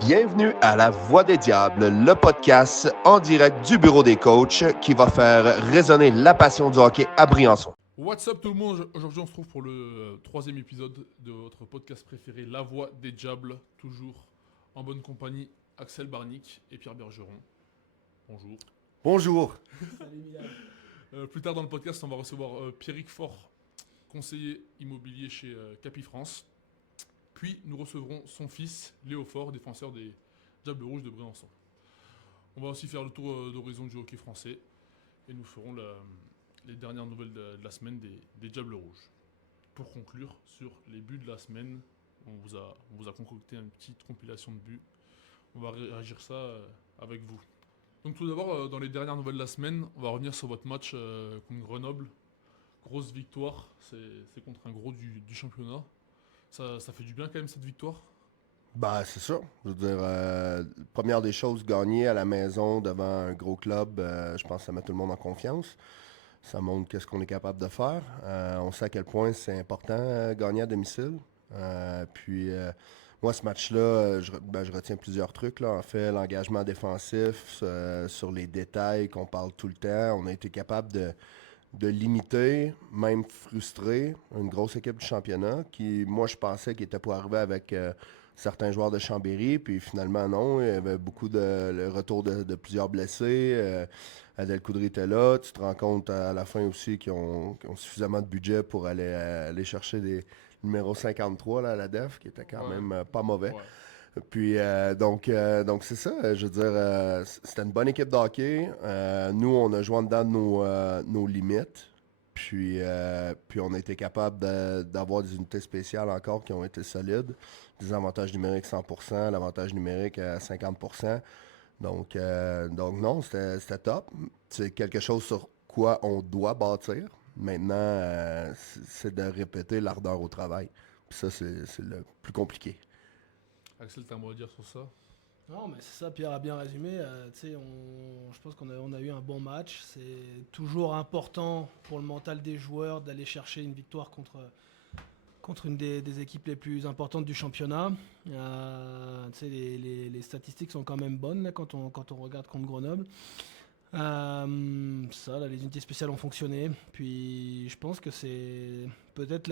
Bienvenue à La Voix des Diables, le podcast en direct du bureau des coachs qui va faire résonner la passion du hockey à Briançon. What's up tout le monde, aujourd'hui on se trouve pour le troisième épisode de votre podcast préféré, La Voix des Diables, toujours en bonne compagnie, Axel Barnick et Pierre Bergeron. Bonjour. Bonjour. Salut Milan. Plus tard dans le podcast, on va recevoir Pierrick Fort, conseiller immobilier chez Capifrance. Puis nous recevrons son fils, Léo Fort, défenseur des Diables Rouges de Briançon. On va aussi faire le tour d'horizon du hockey français et nous ferons les dernières nouvelles de la semaine des Diables Rouges. Pour conclure sur les buts de la semaine, on vous a concocté une petite compilation de buts. On va réagir ça avec vous. Donc tout d'abord, dans les dernières nouvelles de la semaine, on va revenir sur votre match contre Grenoble. Grosse victoire, c'est contre un gros du championnat. Ça fait du bien quand même cette victoire. Ben, c'est ça. Je veux dire, première des choses, gagner à la maison devant un gros club, je pense que ça met tout le monde en confiance. Ça montre qu'est-ce qu'on est capable de faire. On sait à quel point c'est important gagner à domicile. Moi, ce match-là, je retiens plusieurs trucs. Là. En fait, l'engagement défensif, sur les détails qu'on parle tout le temps, on a été capable de limiter, même frustrer, une grosse équipe du championnat qui, moi, je pensais qu'il était pour arriver avec certains joueurs de Chambéry, puis finalement, non. Il y avait beaucoup le retour de plusieurs blessés. Adèle Coudry était là. Tu te rends compte à la fin aussi qu'ils ont suffisamment de budget pour aller chercher des numéros 53 là, à la DEF, qui était quand même pas mauvais. Ouais. Puis donc c'est ça, je veux dire, c'était une bonne équipe de hockey. Nous, on a joué en dedans de nos limites. Puis on a été capable d'avoir des unités spéciales encore qui ont été solides. Des avantages numériques 100%, l'avantage numérique à 50%. Donc non, c'était top. C'est quelque chose sur quoi on doit bâtir. Maintenant, c'est de répéter l'ardeur au travail. Puis ça, c'est le plus compliqué. Axel, t'as un mot à dire sur ça? Non, mais c'est ça, Pierre a bien résumé. Je pense qu'on a eu un bon match. C'est toujours important pour le mental des joueurs d'aller chercher une victoire contre une des équipes les plus importantes du championnat. Les statistiques sont quand même bonnes là, quand on regarde contre Grenoble. Les unités spéciales ont fonctionné. Puis je pense que c'est peut-être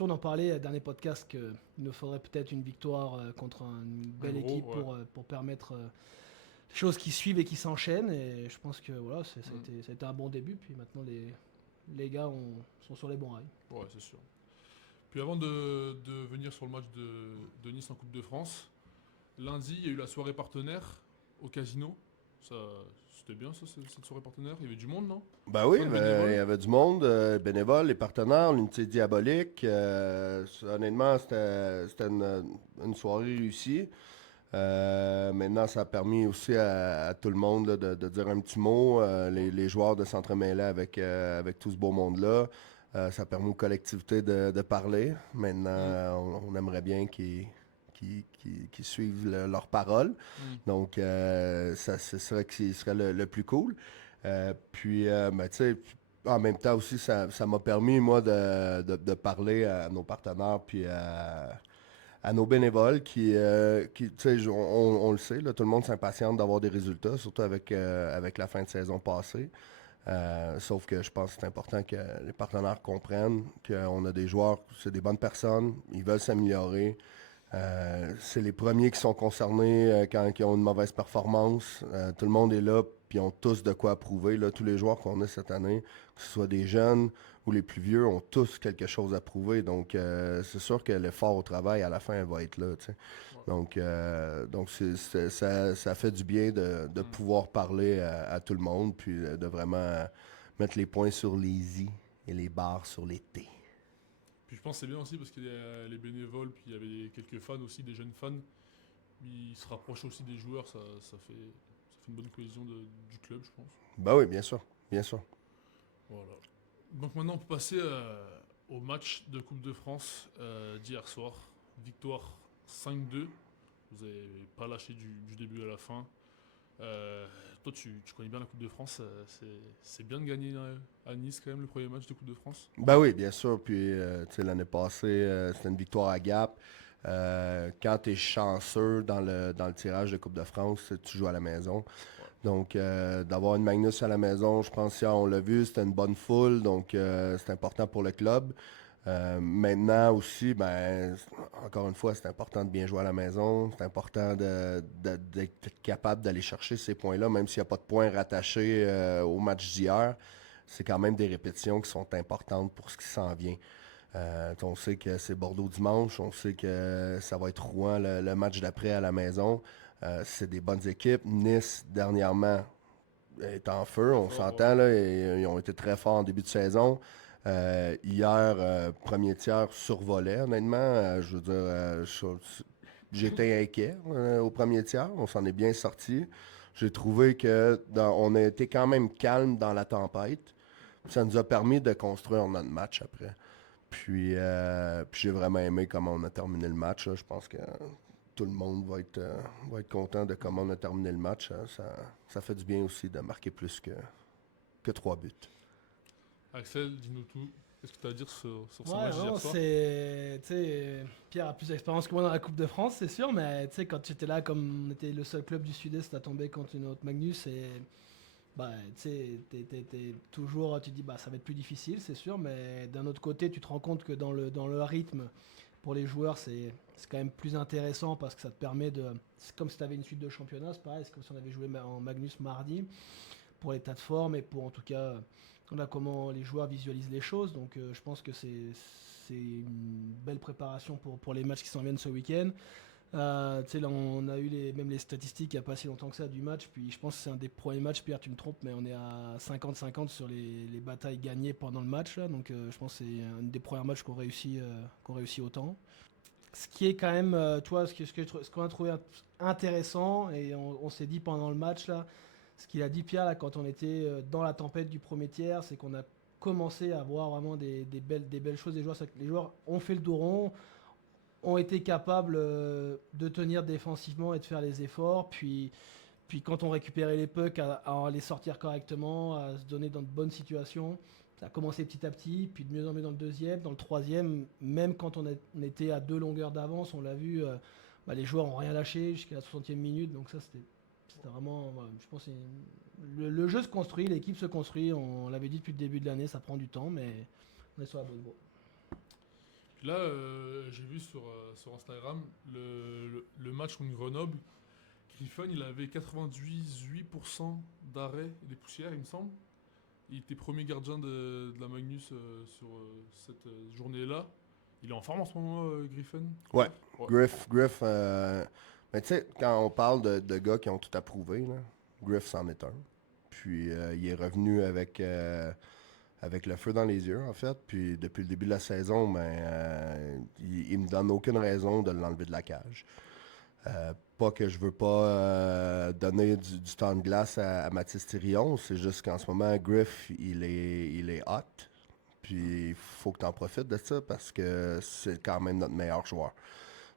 on en parlait au dernier podcast qu'il nous faudrait peut-être une victoire contre une belle équipe pour permettre les choses qui suivent et qui s'enchaînent. Et je pense que voilà, ça a été un bon début. Puis maintenant, les gars sont sur les bons rails. Ouais, c'est sûr. Puis avant de venir sur le match de Nice en Coupe de France, lundi, il y a eu la soirée partenaire au casino. C'était bien ça, cette soirée partenaire. Il y avait du monde, non? Ben oui, Plein de il bénévoles. y avait du monde, bénévoles, les partenaires, l'unité diabolique. Honnêtement, c'était une soirée réussie. Maintenant, ça a permis aussi à tout le monde là, de dire un petit mot, les joueurs de s'entremêler avec tout ce beau monde-là. Ça a permis aux collectivités de parler. Maintenant, on aimerait bien qu'ils suivent leurs paroles. Donc, ce serait qui serait le plus cool. Tu sais, en même temps aussi, ça m'a permis, moi, de parler à nos partenaires puis à nos bénévoles tu sais, on le sait, là, tout le monde s'impatiente d'avoir des résultats, surtout avec la fin de saison passée. Sauf que je pense que c'est important que les partenaires comprennent qu'on a des joueurs, c'est des bonnes personnes, ils veulent s'améliorer. C'est les premiers qui sont concernés quand ils ont une mauvaise performance. Tout le monde est là, puis ils ont tous de quoi prouver. Là, tous les joueurs qu'on a cette année, que ce soit des jeunes ou les plus vieux, ont tous quelque chose à prouver. Donc, c'est sûr que l'effort au travail, à la fin, elle va être là. Tu sais. Donc ça fait du bien de pouvoir parler à tout le monde, puis de vraiment mettre les points sur les i et les barres sur les t. Puis je pense que c'est bien aussi parce qu'il y a les bénévoles, puis il y avait quelques fans aussi, des jeunes fans. Ils se rapprochent aussi des joueurs, ça fait une bonne cohésion du club, je pense. Ben oui, bien sûr, bien sûr. Voilà. Donc maintenant, on peut passer au match de Coupe de France d'hier soir. Victoire 5-2. Vous n'avez pas lâché du début à la fin. Toi, tu connais bien la Coupe de France. C'est bien de gagner à Nice quand même le premier match de Coupe de France. Ben oui, bien sûr. Puis, tu sais, l'année passée, c'était une victoire à Gap. Quand tu es chanceux dans le tirage de Coupe de France, tu joues à la maison. Donc, d'avoir une Magnus à la maison, je pense qu'on l'a vu, c'était une bonne foule, donc c'est important pour le club. Maintenant aussi, encore une fois, c'est important de bien jouer à la maison. C'est important d'être capable d'aller chercher ces points-là, même s'il n'y a pas de points rattachés au match d'hier. C'est quand même des répétitions qui sont importantes pour ce qui s'en vient. On sait que c'est Bordeaux dimanche, on sait que ça va être Rouen le match d'après à la maison. C'est des bonnes équipes. Nice, dernièrement, est en feu, on s'entend, là, ils ont été très forts en début de saison. Hier, premier tiers survolait, honnêtement. Je veux dire, j'étais inquiet au premier tiers. On s'en est bien sorti. J'ai trouvé on a été quand même calme dans la tempête. Ça nous a permis de construire notre match après. Puis j'ai vraiment aimé comment on a terminé le match. Là. Je pense que tout le monde va être content de comment on a terminé le match. Ça fait du bien aussi de marquer plus que 3 buts. Axel, dis-nous tout. Qu'est-ce que tu as à dire sur ce Ouais, match non, d'hier soir? Pierre a plus d'expérience que moi dans la Coupe de France, c'est sûr, mais quand tu étais là, comme on était le seul club du Sud-Est à tomber contre une autre Magnus, t'es toujours, tu te dis, ça va être plus difficile, c'est sûr, mais d'un autre côté, tu te rends compte que dans le rythme, pour les joueurs, c'est quand même plus intéressant parce que ça te permet de. C'est comme si tu avais une suite de championnat, c'est pareil, c'est comme si on avait joué en Magnus mardi, pour l'état de forme et pour en tout cas comment les joueurs visualisent les choses. Donc je pense que c'est une belle préparation pour les matchs qui s'en viennent ce week-end. Là, on a eu même les statistiques il n'y a pas si longtemps que ça du match. Puis je pense que c'est un des premiers matchs, Pierre, tu me trompes, mais on est à 50-50 sur les batailles gagnées pendant le match. Là, donc je pense que c'est un des premiers matchs qu'on réussit autant. Ce qui est quand même, ce qu'on a trouvé intéressant, et on s'est dit pendant le match, là, ce qu'il a dit Pierre là, quand on était dans la tempête du premier tiers, c'est qu'on a commencé à voir vraiment des belles choses des joueurs. Les joueurs ont fait le dos rond, ont été capables de tenir défensivement et de faire les efforts. Puis quand on récupérait les pucks, à les sortir correctement, à se donner dans de bonnes situations. Ça a commencé petit à petit, puis de mieux en mieux dans le deuxième. Dans le troisième, même quand on était à 2 longueurs d'avance, on l'a vu, les joueurs n'ont rien lâché jusqu'à la 60e minute. Donc ça, c'était vraiment, je pense, que le jeu se construit, l'équipe se construit. On l'avait dit depuis le début de l'année, ça prend du temps, mais on est sur la bonne voie. Là, j'ai vu sur Instagram le match contre Grenoble. Griffon, il avait 98% d'arrêt et des poussières, il me semble. Il était premier gardien de la Magnus sur cette journée-là. Il est en forme en ce moment, Griffon? Ouais. Griff, mais tu sais, quand on parle de gars qui ont tout approuvé, là, Griff c'en est un. Puis il est revenu avec le feu dans les yeux, en fait. Puis depuis le début de la saison, il me donne aucune raison de l'enlever de la cage. Pas que je veux pas donner du temps de glace à Mathis Thirion, c'est juste qu'en ce moment, Griff, il est hot. Puis il faut que tu en profites de ça parce que c'est quand même notre meilleur joueur.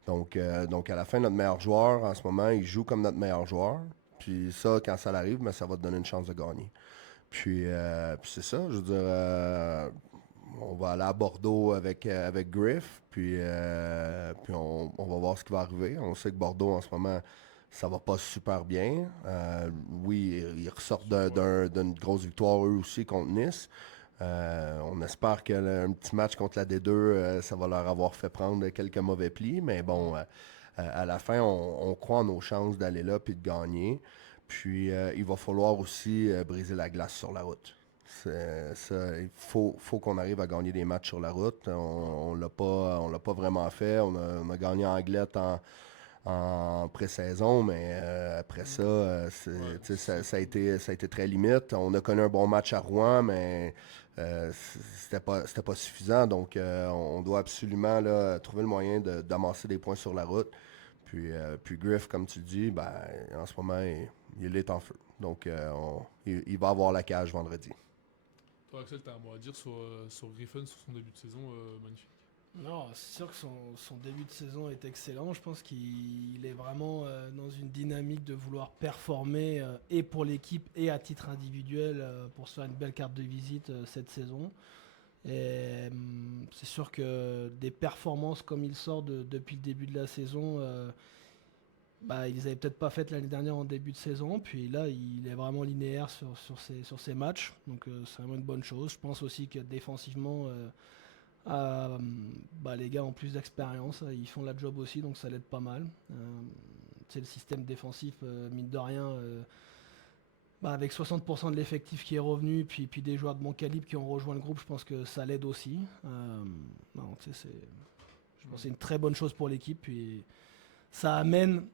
Donc à la fin, notre meilleur joueur, en ce moment, il joue comme notre meilleur joueur. Puis ça, quand ça arrive, ça va te donner une chance de gagner. Puis c'est ça, je veux dire, on va aller à Bordeaux avec Griff, puis on va voir ce qui va arriver. On sait que Bordeaux, en ce moment, ça va pas super bien. Oui, ils ressortent d'une grosse victoire eux aussi contre Nice. On espère qu'un petit match contre la D2, ça va leur avoir fait prendre quelques mauvais plis, mais bon, à la fin, on croit en nos chances d'aller là et de gagner. Puis il va falloir aussi briser la glace sur la route. Il faut qu'on arrive à gagner des matchs sur la route. On l'a pas vraiment fait. On a gagné Anglette en pré-saison, mais après ça, ça a été très limite. On a connu un bon match à Rouen, mais c'était pas suffisant. Donc, on doit absolument là, trouver le moyen d'amasser des points sur la route. Puis Griff, comme tu dis, en ce moment, il est en feu. Donc, il va avoir la cage vendredi. Toi, Axel, t'as un mot à dire sur Griffon, sur son début de saison magnifique? Non, c'est sûr que son début de saison est excellent. Je pense qu'il est vraiment dans une dynamique de vouloir performer et pour l'équipe et à titre individuel pour se faire une belle carte de visite cette saison. Et c'est sûr que des performances comme il sort depuis le début de la saison, ils les avaient peut-être pas faites l'année dernière en début de saison. Puis là, il est vraiment linéaire sur ses matchs. Donc c'est vraiment une bonne chose. Je pense aussi que défensivement, les gars ont plus d'expérience. Ils font la job aussi, donc ça l'aide pas mal. Le système défensif, mine de rien, avec 60% de l'effectif qui est revenu, puis des joueurs de bon calibre qui ont rejoint le groupe, je pense que ça l'aide aussi. Je pense que c'est une très bonne chose pour l'équipe. Puis ça amène,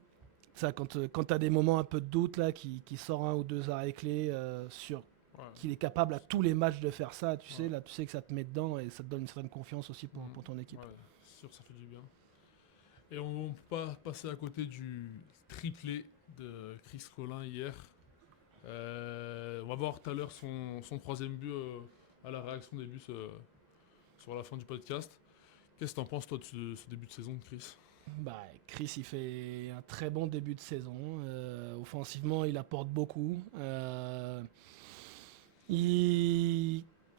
ça, quand tu as des moments un peu de doute, là, qui sort un ou deux arrêts clés qu'il est capable à tous les matchs de faire ça, tu sais que ça te met dedans et ça te donne une certaine confiance aussi pour ton équipe. Ouais, c'est sûr que ça fait du bien. Et on ne peut pas passer à côté du triplé de Chris Colin hier. On va voir tout à l'heure son troisième but à la réaction des buts sur la fin du podcast. Qu'est-ce que tu en penses, toi, de ce début de saison de Chris? Chris, il fait un très bon début de saison. Offensivement, il apporte beaucoup.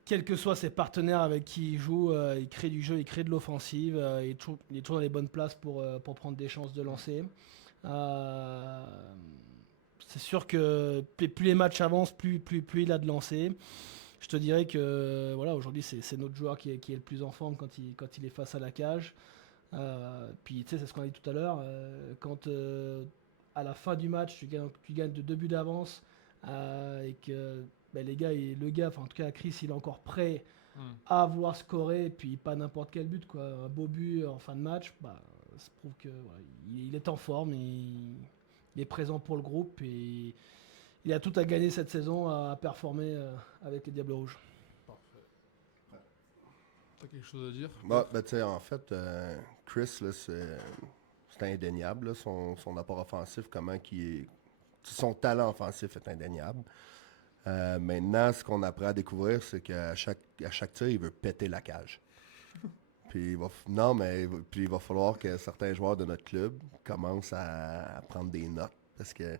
Quels que soient ses partenaires avec qui il joue, il crée du jeu, il crée de l'offensive. Il est toujours dans les bonnes places pour prendre des chances de lancer. C'est sûr que plus les matchs avancent, plus il a de lancers. Je te dirais que aujourd'hui, c'est notre joueur qui est le plus en forme quand il est face à la cage. Puis tu sais, c'est ce qu'on a dit tout à l'heure. Quand à la fin du match, tu gagnes de 2 buts d'avance et que le gars, enfin en tout cas Chris, il est encore prêt à vouloir scorer, puis pas n'importe quel but, quoi. Un beau but en fin de match, ça prouve que il est en forme, il est présent pour le groupe et il a tout à gagner cette saison à performer avec les Diables Rouges. Parfait. T'as quelque chose à dire? En fait, Chris, là, c'est indéniable, là, son apport offensif, son talent offensif est indéniable. Maintenant, ce qu'on apprend à découvrir, c'est qu'à chaque tir, il veut péter la cage. Puis il va falloir que certains joueurs de notre club commencent à prendre des notes. Parce que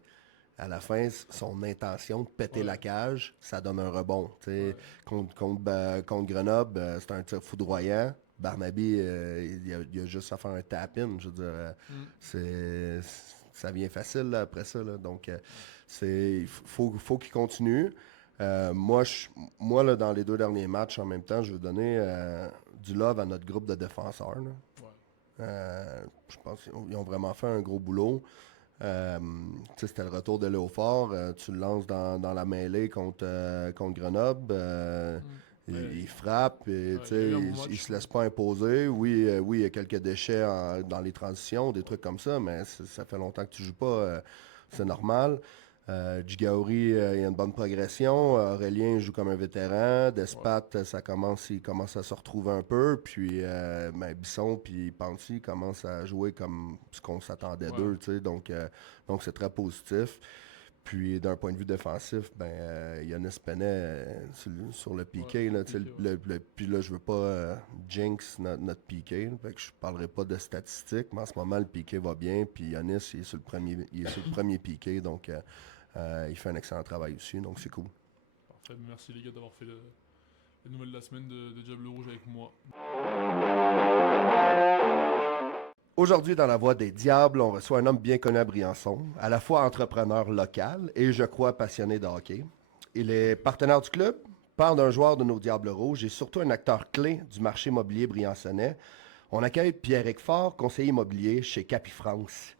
à la fin, son intention de péter la cage, ça donne un rebond. Contre Grenoble, c'est un tir foudroyant. Barnaby, il a juste à faire un tap-in. Je veux dire, ça vient facile là, après ça. Là. Donc, il faut qu'il continue. Moi, là, dans les 2 derniers matchs, en même temps, je veux donner du love à notre groupe de défenseurs. Je pense qu'ils ont vraiment fait un gros boulot. C'était le retour de Léofort. Tu le lances dans la mêlée contre Grenoble. Il frappe. Il se laisse pas imposer. Oui, il y a quelques déchets dans les transitions, des trucs comme ça, mais ça fait longtemps que tu joues pas. C'est normal. Djigaouri, il y a une bonne progression. Aurélien joue comme un vétéran. Despat, il commence à se retrouver un peu. Puis Bisson puis Panty commencent à jouer comme ce qu'on s'attendait d'eux. Donc c'est très positif. Puis d'un point de vue défensif, Yannis Penet sur le piqué. Puis là, je veux pas jinx notre piqué. Fait que je parlerai pas de statistiques, mais en ce moment, le piqué va bien. Puis Yannis, il est sur le premier piqué. Donc il fait un excellent travail aussi, donc c'est cool. Parfait, merci les gars d'avoir fait les nouvelles de la semaine de Diable Rouge avec moi. Aujourd'hui, dans la Voix des Diables, on reçoit un homme bien connu à Briançon, à la fois entrepreneur local et, je crois, passionné de hockey. Il est partenaire du club, père d'un joueur de nos Diables Rouges et surtout un acteur clé du marché immobilier briançonnais. On accueille Pierrick Fort, conseiller immobilier chez Capifrance.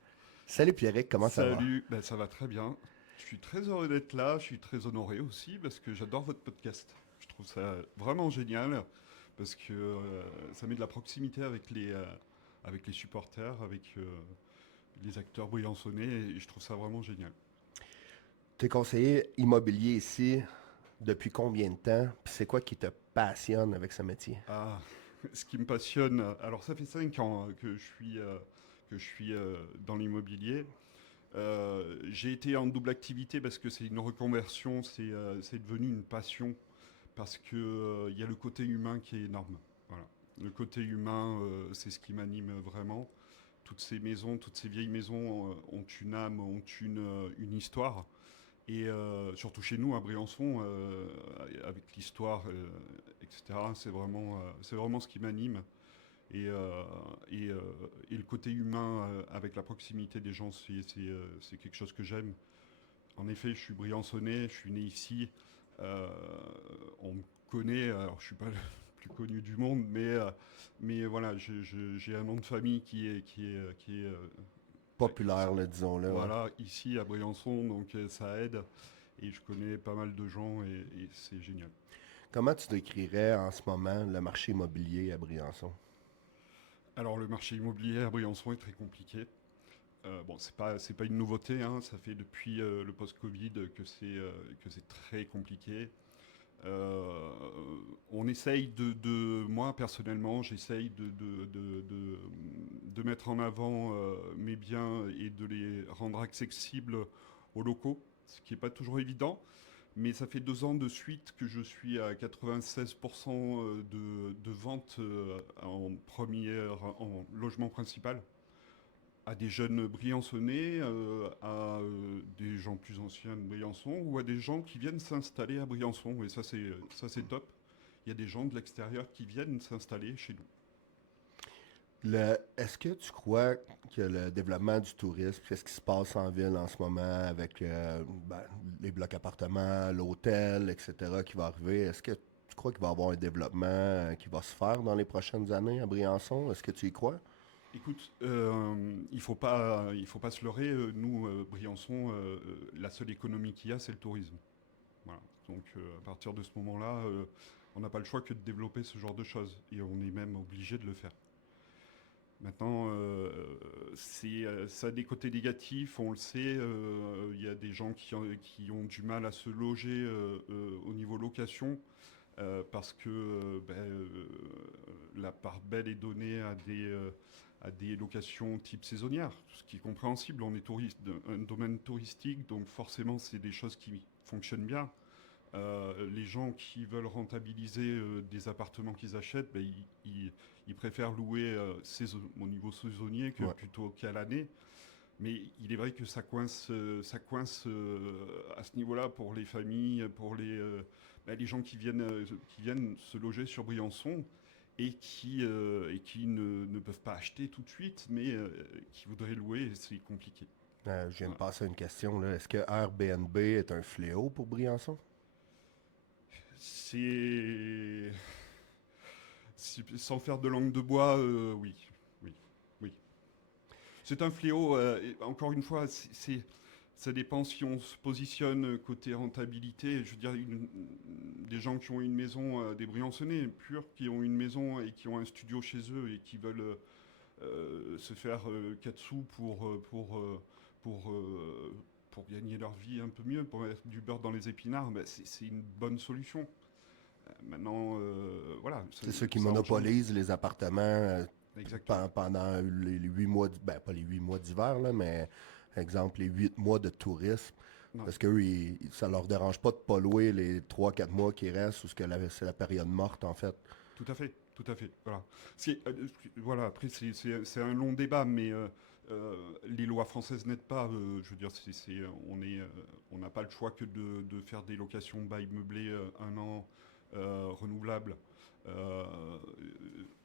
Salut Pierrick, comment ça va? Salut, ça va très bien. Je suis très heureux d'être là, je suis très honoré aussi parce que j'adore votre podcast. Je trouve ça vraiment génial parce que ça met de la proximité avec les supporters, avec les acteurs briançonnais et je trouve ça vraiment génial. Tu es conseiller immobilier ici depuis combien de temps? Puis c'est quoi qui te passionne avec ce métier? Ce qui me passionne, alors ça fait 5 ans que je suis dans l'immobilier. J'ai été en double activité parce que c'est une reconversion, c'est devenu une passion parce que y a le côté humain qui est énorme. Voilà. Le côté humain, c'est ce qui m'anime vraiment. Toutes ces maisons, toutes ces vieilles maisons ont une âme, ont une histoire. Et surtout chez nous, à Briançon, avec l'histoire, etc., c'est vraiment ce qui m'anime. Et le côté humain, avec la proximité des gens, c'est quelque chose que j'aime. En effet, je suis briançonnais, je suis né ici. On me connaît, alors je ne suis pas le plus connu du monde, mais voilà, j'ai un nom de famille qui est Populaire, là, disons-le. voilà, ici à Briançon, donc ça aide. Et je connais pas mal de gens et c'est génial. Comment tu décrirais en ce moment le marché immobilier à Briançon? Alors le marché immobilier à Briançon est très compliqué. Bon, c'est pas une nouveauté, hein, ça fait depuis le post-Covid que c'est très compliqué. On essaye moi personnellement, j'essaye de mettre en avant mes biens et de les rendre accessibles aux locaux, ce qui n'est pas toujours évident. Mais ça fait 2 ans de suite que je suis à 96% de vente en logement principal à des jeunes Briançonnais, à des gens plus anciens de Briançon ou à des gens qui viennent s'installer à Briançon. Et ça, c'est top. Il y a des gens de l'extérieur qui viennent s'installer chez nous. Est-ce que tu crois que le développement du tourisme, qu'est-ce qui se passe en ville en ce moment avec les blocs appartements, l'hôtel, etc., qui va arriver, est-ce que tu crois qu'il va y avoir un développement qui va se faire dans les prochaines années à Briançon? Est-ce que tu y crois? Écoute, il faut pas se leurrer. Nous, Briançon, la seule économie qu'il y a, c'est le tourisme. Voilà. Donc, à partir de ce moment-là, on n'a pas le choix que de développer ce genre de choses. Et on est même obligé de le faire. Maintenant, ça a des côtés négatifs, on le sait. Il y a des gens qui ont du mal à se loger au niveau location. Parce que la part belle est donnée à des locations type saisonnières, ce qui est compréhensible. On est un domaine touristique, donc forcément, c'est des choses qui fonctionnent bien. Les gens qui veulent rentabiliser des appartements qu'ils achètent, ils préfèrent louer au niveau saisonnier plutôt qu'à l'année. Mais il est vrai que ça coince à ce niveau-là pour les familles, pour les gens qui viennent se loger sur Briançon et qui ne peuvent pas acheter tout de suite, mais qui voudraient louer, c'est compliqué. Je viens de passer à une question, là. Est-ce que Airbnb est un fléau pour Briançon? Sans faire de langue de bois, oui. C'est un fléau, encore une fois, ça dépend si on se positionne côté rentabilité. Je veux dire, des gens qui ont une maison, des Briançonnais purs, qui ont une maison et qui ont un studio chez eux et qui veulent se faire 4 sous pour gagner leur vie un peu mieux, pour mettre du beurre dans les épinards, c'est une bonne solution. Maintenant, voilà. C'est ceux qui monopolisent les appartements pendant les 8 mois, pas les 8 mois d'hiver, là, mais exemple les 8 mois de tourisme. Non. Parce qu'eux, ça leur dérange pas de pas louer les 3-4 mois qui restent, ou c'est la période morte, en fait. Tout à fait. Voilà, après, c'est un long débat, mais les lois françaises n'aident pas. Je veux dire, on n'a pas le choix que de faire des locations bail meublé 1 an renouvelables.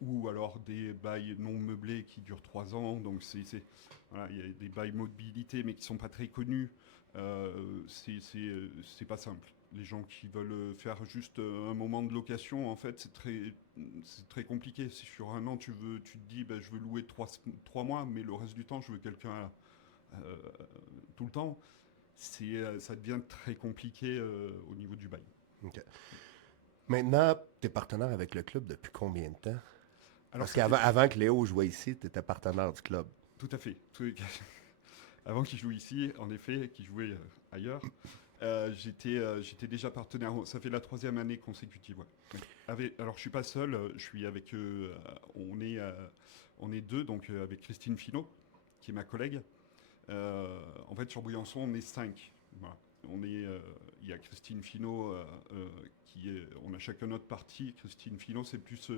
Ou alors des bails non meublés qui durent 3 ans. Donc voilà, il y a des bails mobilité mais qui ne sont pas très connus. C'est pas simple. Les gens qui veulent faire juste un moment de location, en fait, c'est très compliqué. Si sur 1 an tu te dis je veux louer 3 mois, mais le reste du temps je veux quelqu'un tout le temps, ça devient très compliqué au niveau du bail. Okay. Maintenant, tu es partenaire avec le club depuis combien de temps? Parce qu'avant que Léo joue ici, tu étais partenaire du club. Tout à fait. Avant qu'il joue ici, en effet, qu'il jouait ailleurs, j'étais déjà partenaire. Ça fait la 3e année consécutive. Ouais. Alors, je suis pas seul. Je suis avec. On est 2, donc avec Christine Finot, qui est ma collègue. En fait, sur Briançon, on est 5. Voilà. Il y a Christine Finot on a chacun notre partie. Christine Finot, c'est plus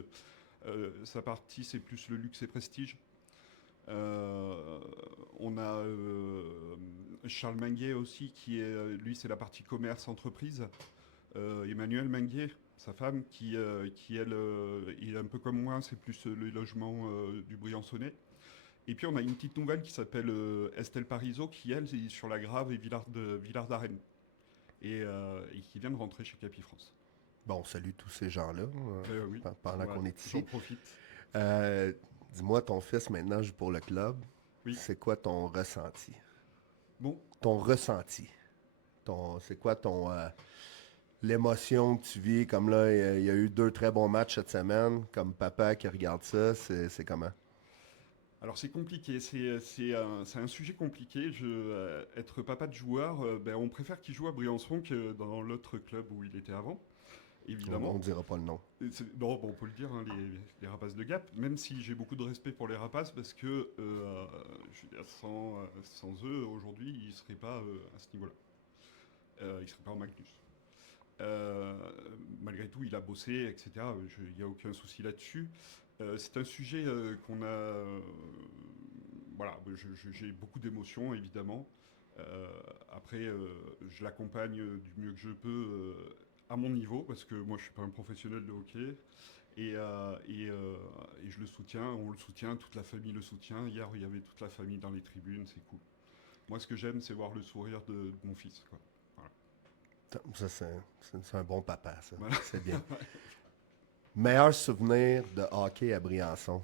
sa partie, c'est plus le luxe et prestige. On a Charles Manguet aussi, qui est, lui, c'est la partie commerce entreprise. Emmanuel Manguet, sa femme, qui elle, est un peu comme moi, c'est plus le logement du Briançonnais. Et puis on a une petite nouvelle qui s'appelle Estelle Parizeau, qui elle, est sur la Grave et Villars d'Arène. Et qui vient de rentrer chez Capifrance. Bon, on salue tous ces gens-là Oui, pendant qu'on est j'en ici. profite. Dis-moi, ton fils maintenant joue pour le club. Oui. C'est quoi ton ressenti? Bon, Ton ressenti. C'est quoi l'émotion que tu vis? Comme là, il y a eu 2 très bons matchs cette semaine. Comme papa qui regarde ça, c'est comment? alors c'est compliqué, c'est un sujet compliqué. Être papa de joueur, on préfère qu'il joue à Briançon que dans l'autre club où il était avant, évidemment. On ne dira pas le nom. Non, bon, on peut le dire, hein, les Rapaces de Gap, même si j'ai beaucoup de respect pour les Rapaces, parce que je veux dire, sans eux, aujourd'hui, ils ne seraient pas à ce niveau-là. Ils ne seraient pas en Magnus. Malgré tout, il a bossé, etc. Il n'y a aucun souci là-dessus. C'est un sujet qu'on a. Voilà, j'ai beaucoup d'émotions, évidemment. Après, je l'accompagne du mieux que je peux à mon niveau, parce que moi, je ne suis pas un professionnel de hockey. Et je le soutiens, on le soutient, toute la famille le soutient. Hier, il y avait toute la famille dans les tribunes, c'est cool. Moi, ce que j'aime, c'est voir le sourire de mon fils, quoi. Ça, c'est un bon papa, ça. Voilà. C'est bien. Meilleur souvenir de hockey à Briançon?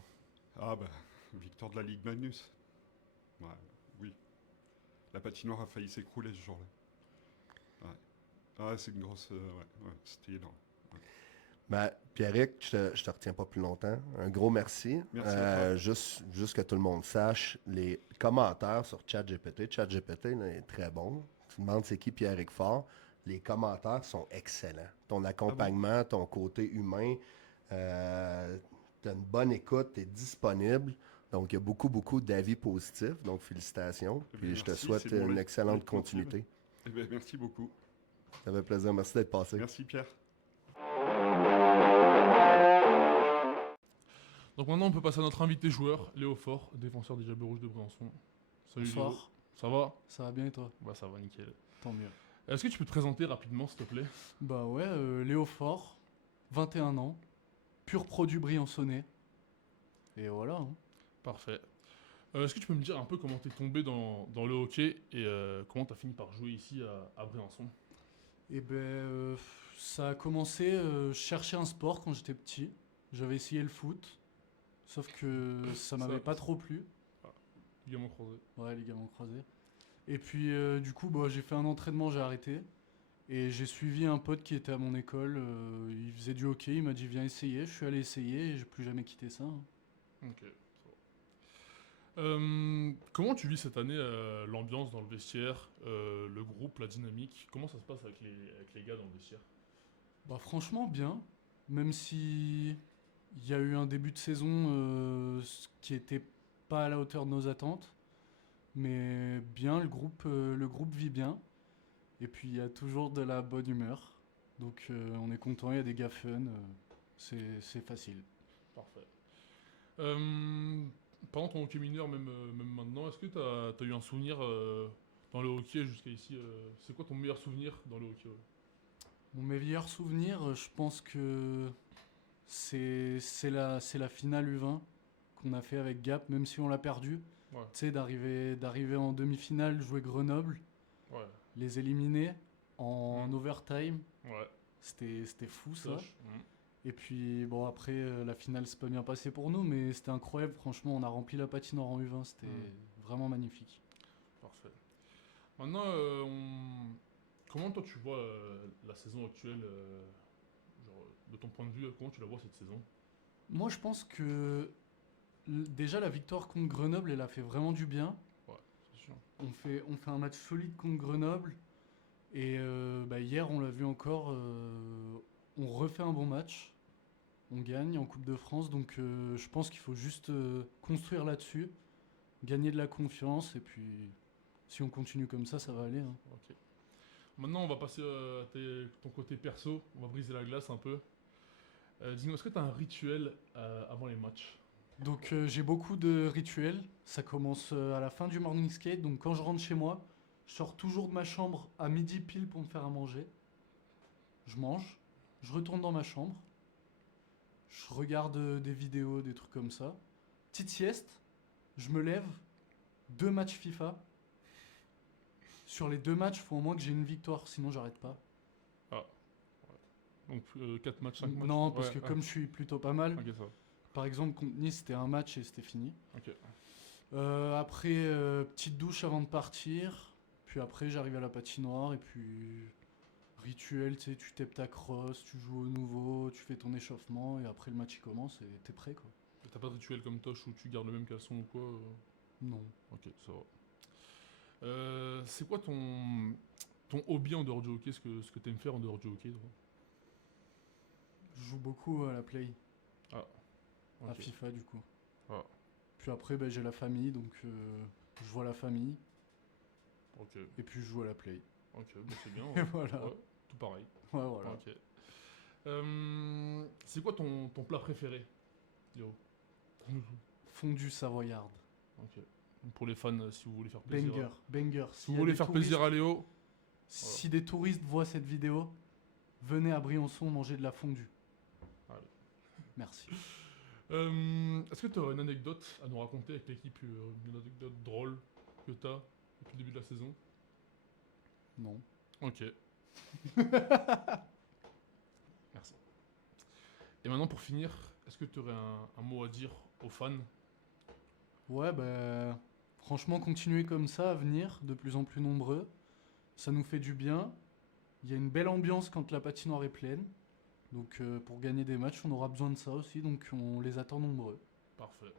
Ah bah, victoire de la Ligue Magnus. Ouais, oui. La patinoire a failli s'écrouler ce jour-là. Ouais. Ah, c'est une grosse... c'était énorme. Ouais. Ben, Pierrick, je te retiens pas plus longtemps. Un gros merci. Merci à toi. Juste que tout le monde sache, les commentaires sur ChatGPT là, est très bon. Tu te demandes c'est qui Pierrick Fort. Les commentaires sont excellents. Ton accompagnement, ton côté humain, tu as une bonne écoute, tu es disponible. Donc, il y a beaucoup d'avis positifs. Donc, félicitations. Eh bien, Puis je te merci, souhaite c'est mon une excellente leitmotiv. continuité. Eh bien, merci beaucoup. Ça fait plaisir. Merci d'être passé. Merci Pierre. Donc maintenant, on peut passer à notre invité joueur, Léo Fort, défenseur des Diables Rouges de Briançon. Salut Léo. Bonsoir. Ça va? Ça va bien et toi? Bah ça va, nickel. Tant mieux. Est-ce que tu peux te présenter rapidement, s'il te plaît? Bah ouais, Léo Fort, 21 ans, pur produit briançonnais. Et voilà. Hein. Parfait. Est-ce que tu peux me dire un peu comment t'es tombé dans le hockey et comment t'as fini par jouer ici à Briançon? Et ben, ça a commencé, je cherchais un sport quand j'étais petit. J'avais essayé le foot, sauf que ça m'avait pas trop plu. Ligament croisé. Ouais, ligaments croisés. Et puis du coup, bah, j'ai fait un entraînement, j'ai arrêté. Et j'ai suivi un pote qui était à mon école, il faisait du hockey, il m'a dit viens essayer. Je suis allé essayer et j'ai plus jamais quitté ça. Hein. Ok. Comment tu vis cette année l'ambiance dans le vestiaire, le groupe, la dynamique? Comment ça se passe avec les gars dans le vestiaire? Bah franchement bien, même si il y a eu un début de saison qui était pas à la hauteur de nos attentes, mais bien le groupe vit bien et puis il y a toujours de la bonne humeur, donc on est content, il y a des gars fun, c'est facile. Parfait. Pendant ton hockey mineur, même maintenant, est-ce que tu as eu un souvenir dans le hockey jusqu'à ici c'est quoi ton meilleur souvenir dans le hockey? Mon meilleur souvenir, je pense que c'est la finale U20 qu'on a fait avec Gap, même si on l'a perdu. Ouais. Tu sais, d'arriver en demi-finale, jouer Grenoble, Ouais. les éliminer en overtime. Ouais. C'était fou ça. Sach. Et puis bon après la finale s'est pas bien passé pour nous, mais c'était incroyable. Franchement, on a rempli la patinoire en U20, c'était vraiment magnifique. Parfait. Maintenant, comment toi tu vois la saison actuelle, genre, de ton point de vue, comment tu la vois cette saison? Moi, je pense que déjà la victoire contre Grenoble, elle a fait vraiment du bien. Ouais, c'est sûr. On fait un match solide contre Grenoble. Et hier, on l'a vu encore, on refait un bon match. On gagne en Coupe de France. Donc je pense qu'il faut juste construire là-dessus, gagner de la confiance. Et puis si on continue comme ça va aller. Hein. Ok. Maintenant, on va passer à ton côté perso. On va briser la glace un peu. Dis-nous, est-ce que tu as un rituel avant les matchs? Donc j'ai beaucoup de rituels. Ça commence à la fin du morning skate. Donc quand je rentre chez moi, Je sors toujours de ma chambre à midi pile pour me faire à manger. Je mange, je retourne dans ma chambre, je regarde des vidéos, des trucs comme ça. Petite sieste, je me lève, 2 matchs FIFA. Sur les 2 matchs, il faut au moins que j'ai une victoire, sinon j'arrête pas. Donc 4 matchs, 5 matchs. Non, parce Ouais, que comme je suis plutôt pas mal, Ok, ça va. par exemple contre Nice c'était un match et c'était fini. Ok. Après, petite douche avant de partir, puis après j'arrive à la patinoire et puis rituel, tu sais, tu tapes ta crosse, tu joues au nouveau, tu fais ton échauffement et après le match il commence et t'es prêt quoi. Et t'as pas de rituel comme Tosh où tu gardes le même caleçon ou quoi Non. Ok, ça va. C'est quoi ton hobby en dehors du hockey, ce que t'aimes faire en dehors du hockey, toi? Je joue beaucoup à la play, à Ok. FIFA du coup. Ah. Puis après j'ai la famille donc je vois la famille Ok, et puis je joue à la play. ok, bah c'est bien. Et Ouais. voilà. Ouais, tout pareil. Ouais voilà. Ok. C'est quoi ton plat préféré, Léo? Fondue savoyarde. Ok. Pour les fans, si vous voulez faire plaisir. Banger. Si vous voulez faire plaisir à Léo, Si des touristes voient cette vidéo, venez à Briançon manger de la fondue. Allez. Merci. est-ce que tu aurais une anecdote à nous raconter avec l'équipe, une anecdote drôle que tu as depuis le début de la saison? Non. Ok. Merci. Et maintenant, pour finir, est-ce que tu aurais un mot à dire aux fans? Ouais, bah, franchement, continuez comme ça à venir, de plus en plus nombreux. Ça nous fait du bien. Il y a une belle ambiance quand la patinoire est pleine. Donc, pour gagner des matchs, on aura besoin de ça aussi. Donc, on les attend nombreux. Parfait.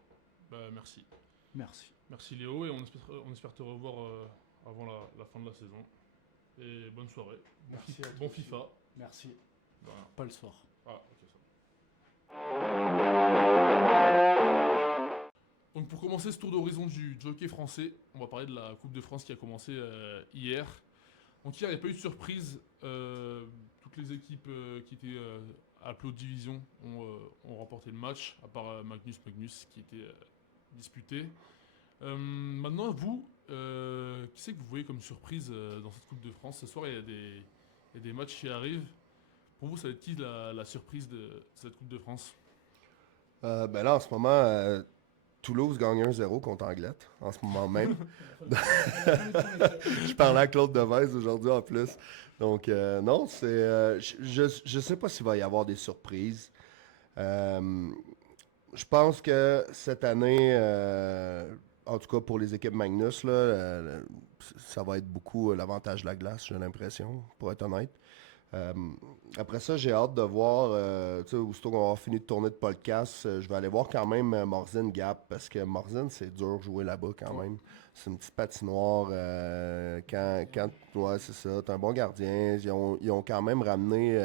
Bah, merci. Merci. Merci Léo, et on espère te revoir avant la fin de la saison. Et bonne soirée. Merci à toi Bon aussi. FIFA. Merci. De rien. Pas le soir. Ah, ok, ça. Donc pour commencer ce tour d'horizon du hockey français, on va parler de la Coupe de France qui a commencé hier. Donc hier, il n'y a pas eu de surprise. Toutes les équipes qui étaient à plus haute division ont remporté le match, à part Magnus qui était disputé. Maintenant, vous, qui c'est que vous voyez comme surprise dans cette Coupe de France? Ce soir, il y a des matchs qui arrivent. Pour vous, ça va être qui la surprise de cette Coupe de France? Ben là, en ce moment, Toulouse gagne 1-0 contre Anglette, en ce moment même. Je parlais à Claude Devez aujourd'hui en plus. Donc, non, je sais pas s'il va y avoir des surprises. Je pense que cette année, en tout cas pour les équipes Magnus, là, ça va être beaucoup l'avantage de la glace, j'ai l'impression, pour être honnête. Après ça, j'ai hâte de voir, tu sais, aussitôt qu'on va avoir fini de tourner de podcast, je vais aller voir quand même Morzine Gap, parce que Morzine, c'est dur de jouer là-bas quand même. C'est une petite patinoire, ouais, c'est ça, t'es un bon gardien. Ils ont quand même ramené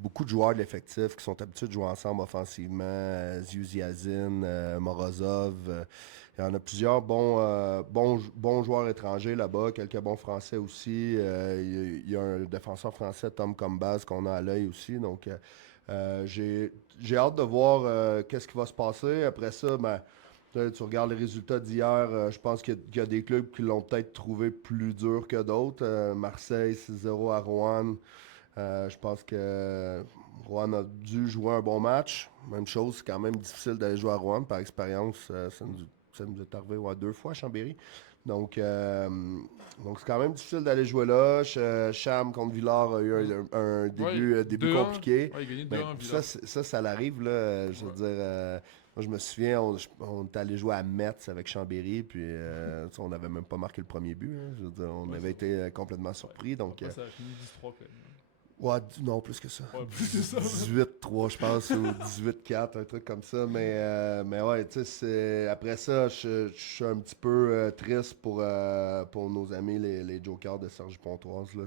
beaucoup de joueurs de l'effectif qui sont habitués de jouer ensemble offensivement, Ziuziazine, Morozov. Il y en a plusieurs bons joueurs étrangers là-bas, quelques bons Français aussi. Il y a un défenseur français, Tom Combaz, qu'on a à l'œil aussi. Donc, j'ai hâte de voir qu'est-ce qui va se passer. Après ça, ben, tu regardes les résultats d'hier, je pense qu'il y a des clubs qui l'ont peut-être trouvé plus dur que d'autres. Marseille, 6-0 à Rouen. Je pense que Rouen a dû jouer un bon match. Même chose, c'est quand même difficile d'aller jouer à Rouen. Par expérience, ça nous est arrivé 2 fois à Chambéry. Donc c'est quand même difficile d'aller jouer là. Cham contre Villars a eu un début 2-1. compliqué. Ouais, il gagnait 2-1 Ben, Villars. ça l'arrive, là. Je veux dire, moi, je me souviens, on est allé jouer à Metz avec Chambéry, puis on n'avait même pas marqué le premier but. Hein. Je veux dire, on avait été complètement surpris. Donc, Après, ça a fini 10-3 quand même. ouais, non, plus que ça. Ouais, plus que ça. 18-3, je pense, ou 18-4, un truc comme ça. Mais ouais, tu sais, après ça, je suis un petit peu triste pour nos amis, les Jokers de Serge Pontoise. Là,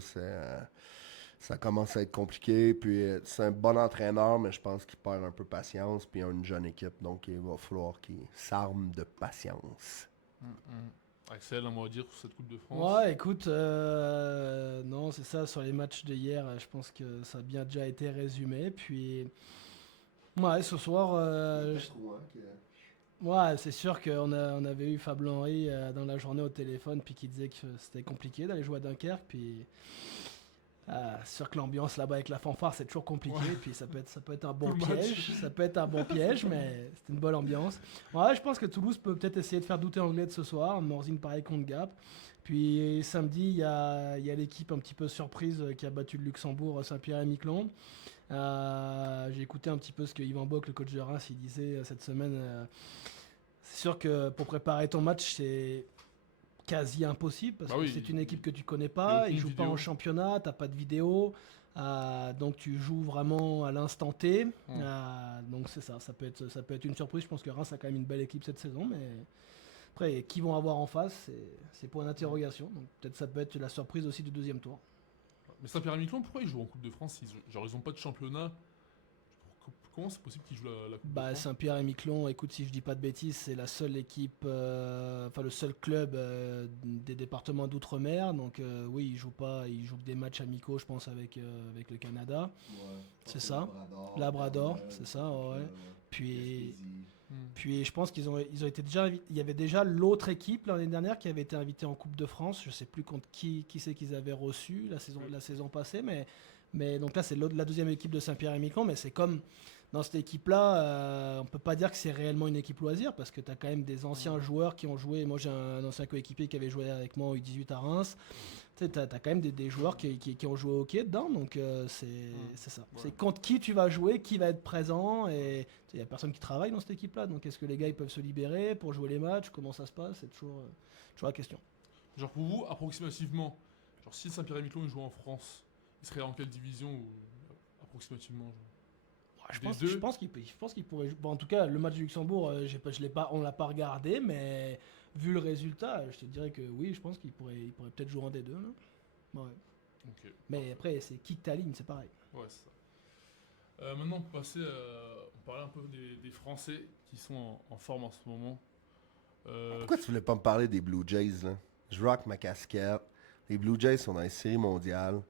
ça commence à être compliqué. Puis c'est un bon entraîneur, mais je pense qu'il perd un peu patience. Puis il y a une jeune équipe, donc il va falloir qu'il s'arme de patience. Axel, un mot à dire sur cette Coupe de France? Ouais, écoute, non, c'est ça, sur les matchs de hier, je pense que ça a bien déjà été résumé. Puis, ouais, ce soir, Ouais, c'est sûr qu'on avait eu Fabien Henry dans la journée au téléphone, puis qui disait que c'était compliqué d'aller jouer à Dunkerque, puis c'est sûr que l'ambiance là-bas avec la fanfare c'est toujours compliqué, puis ça peut être un bon Tout le match. piège, ça peut être un bon piège, mais c'est une bonne ambiance. Ouais, je pense que Toulouse peut peut-être essayer de faire douter Anglade ce soir, Morzine pareil contre Gap. Puis samedi, il y a l'équipe un petit peu surprise qui a battu le Luxembourg, Saint-Pierre et Miquelon. J'ai écouté un petit peu ce que Yvan Bock, le coach de Reims, il disait cette semaine. C'est sûr que pour préparer ton match, c'est quasi impossible parce que c'est une équipe que tu connais pas, ils jouent pas en championnat, t'as pas de vidéo, donc tu joues vraiment à l'instant T. Donc c'est ça peut être une surprise. Je pense que Reims a quand même une belle équipe cette saison, mais après qui vont avoir en face, c'est point d'interrogation. Donc peut-être ça peut être la surprise aussi du deuxième tour. Mais Saint-Pierre-et-Miquelon, pourquoi ils jouent en Coupe de France? Ils ont pas de championnat. Comment c'est possible qu'ils jouent la Coupe de France? Saint-Pierre et Miquelon, écoute, si je dis pas de bêtises, c'est la seule équipe, le seul club des départements d'outre-mer. Donc oui, ils jouent que des matchs amicaux, je pense, avec le Canada. Ouais, c'est ça. Labrador, c'est ça, ouais. Puis je pense qu'ils ont été déjà. Il y avait déjà l'autre équipe l'année dernière qui avait été invitée en Coupe de France. Je sais plus contre qui c'est qu'ils avaient reçu la saison passée, mais donc là c'est la deuxième équipe de Saint-Pierre-et-Miquelon, mais c'est comme dans cette équipe-là, on peut pas dire que c'est réellement une équipe loisir parce que tu as quand même des anciens joueurs qui ont joué. Moi j'ai un ancien coéquipier qui avait joué avec moi au U18 à Reims. Tu as quand même des joueurs qui ont joué au hockey dedans, donc c'est ça. Ouais. C'est contre qui tu vas jouer, qui va être présent, et il n'y a personne qui travaille dans cette équipe-là, donc est-ce que les gars ils peuvent se libérer pour jouer les matchs, comment ça se passe, c'est toujours la question. Genre pour vous, approximativement, genre si Saint-Pierre-et-Miquelon il joue en France, il serait en quelle division ou approximativement je pense qu'il pourrait. Bon, en tout cas, le match du Luxembourg, on l'a pas regardé, mais vu le résultat, je te dirais que oui, je pense qu'il pourrait peut-être jouer en D2. Là. Ouais. Okay. Mais après, c'est qui que t'alignes, c'est pareil. Ouais, c'est ça. Maintenant, on peut passer. On parlait un peu des Français qui sont en forme en ce moment. Pourquoi tu voulais pas me parler des Blue Jays là? Je rock ma casquette. Les Blue Jays sont dans les séries mondiales.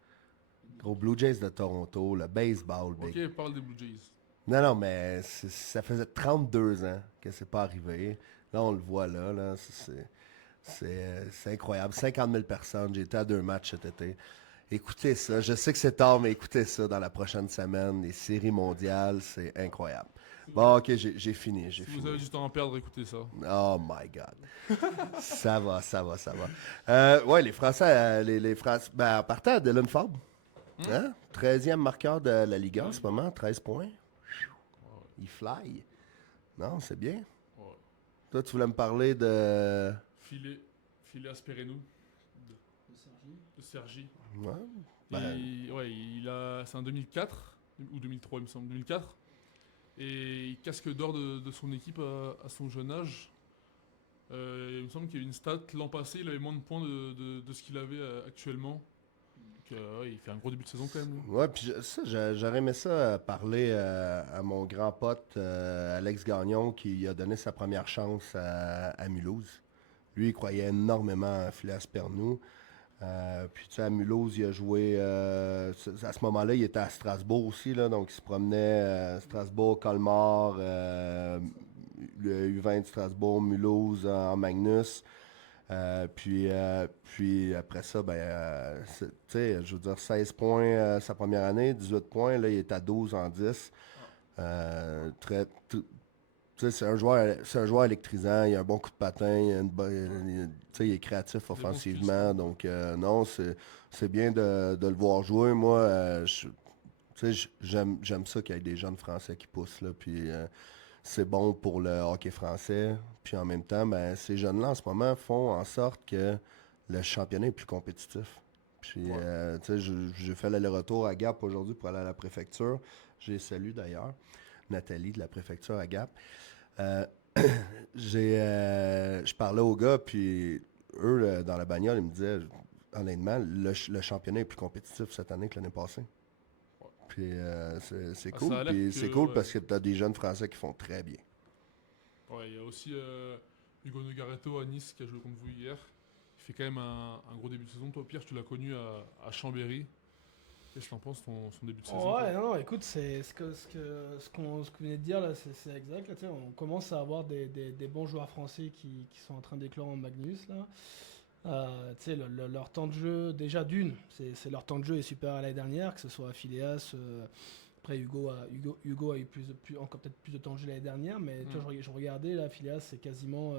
Gros Blue Jays de Toronto, le baseball. Ok, parle des Blue Jays. Non, mais ça faisait 32 ans que c'est pas arrivé. Là, on le voit là. C'est incroyable. 50 000 personnes. J'ai été à 2 matchs cet été. Écoutez ça. Je sais que c'est tard, mais écoutez ça dans la prochaine semaine. Les séries mondiales, c'est incroyable. Bon, ok, j'ai fini. Si vous avez du temps à perdre, écoutez ça. Oh my God. ça va. Ouais, les Français, les Français. Ben, en partant de Dylan Forbes. Hein? 13e marqueur de la Ligue 1 en ce moment, 13 points. Il fly. Non, c'est bien. Ouais. Toi, tu voulais me parler de... Filet Asperenou. De Sergi. Ouais. C'est en 2004, ou 2003 il me semble, 2004. Et il casque d'or de son équipe à son jeune âge. Il me semble qu'il y a eu une stat, l'an passé il avait moins de points de ce qu'il avait actuellement. Il fait un gros début de saison quand même. Ouais, puis j'aurais aimé ça parler à mon grand pote Alex Gagnon qui a donné sa première chance à Mulhouse. Lui, il croyait énormément à Filet Asperenou. Puis tu sais, à Mulhouse, il a joué... à ce moment-là, il était à Strasbourg aussi, là, donc il se promenait Strasbourg, Colmar, le U20 de Strasbourg, Mulhouse en Magnus. Puis après ça, tu sais, je veux dire, 16 points sa première année, 18 points, là, il est à 12 en 10. C'est un joueur électrisant, il a un bon coup de patin, il est créatif offensivement, donc non, c'est bien de le voir jouer. Moi, j'aime ça qu'il y ait des jeunes Français qui poussent, là, puis c'est bon pour le hockey français. Puis en même temps, ces jeunes-là, en ce moment, font en sorte que le championnat est plus compétitif. Puis, j'ai fait l'aller-retour à Gap aujourd'hui pour aller à la préfecture. J'ai salué d'ailleurs Nathalie de la préfecture à Gap. Je parlais aux gars, puis eux, dans la bagnole, ils me disaient, honnêtement, le championnat est plus compétitif cette année que l'année passée. Puis c'est cool. Puis c'est cool parce que tu as des jeunes Français qui font très bien. Ouais, il y a aussi Hugo Nogaretto à Nice qui a joué contre vous hier. Il fait quand même un gros début de saison. Toi, Pierre, tu l'as connu à Chambéry. Qu'est-ce que t'en penses, son début de saison? Ouais, non, écoute, c'est ce qu'on venait de dire là, c'est exact. Là, tu sais, on commence à avoir des bons joueurs français qui sont en train d'éclore en Magnus là. Tu sais, leur temps de jeu, déjà c'est leur temps de jeu est supérieur à l'année dernière, que ce soit Phileas. Après, Hugo a eu encore peut-être plus de temps de jeu l'année dernière, mais toi, je regardais là, Phileas, c'est quasiment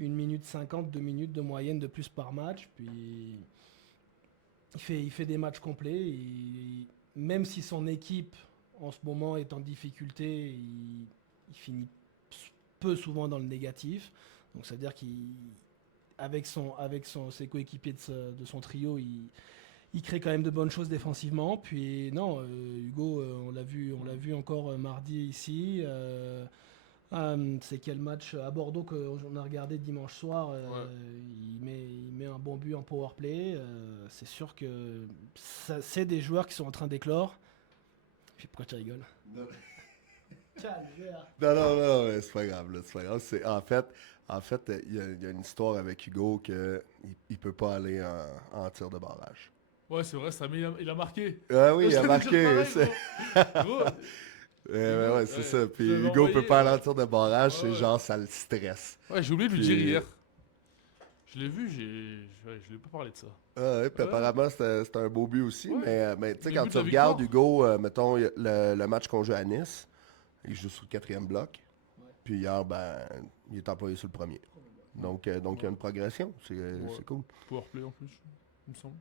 1 minute 50, 2 minutes de moyenne de plus par match. Puis il fait des matchs complets. Même si son équipe en ce moment est en difficulté, il finit peu souvent dans le négatif. Donc ça veut dire qu'avec ses coéquipiers de son trio, il crée quand même de bonnes choses défensivement. Puis non, Hugo, on l'a vu encore mardi ici. C'est quel match à Bordeaux qu'on a regardé dimanche soir. Il met un bon but en power play. C'est sûr que c'est des joueurs qui sont en train d'éclore. Puis pourquoi tu rigoles? Non, mais c'est pas grave. Là, c'est pas grave. En fait, il y a une histoire avec Hugo qu'il ne peut pas aller en tir de barrage. Ouais, c'est vrai, il a marqué. Ah oui, il a marqué. Gros, Ouais, c'est ça. Puis je l'ai Hugo envoyé, peut pas aller en tir de barrage, ouais, c'est ouais. genre ça le stresse. Ouais, j'ai oublié de lui Puis- dire hier. Je l'ai vu, je lui ai pas parlé de ça. Ah ouais, puis Ouais. apparemment c'était un beau but aussi, Ouais. mais tu sais, Le quand but tu de la regardes victoire. Hugo, mettons le match qu'on joue à Nice, il joue sur le 4e bloc. Puis hier, il est employé sur le premier. Donc il y a une progression, c'est cool. Powerplay en plus, il me semble.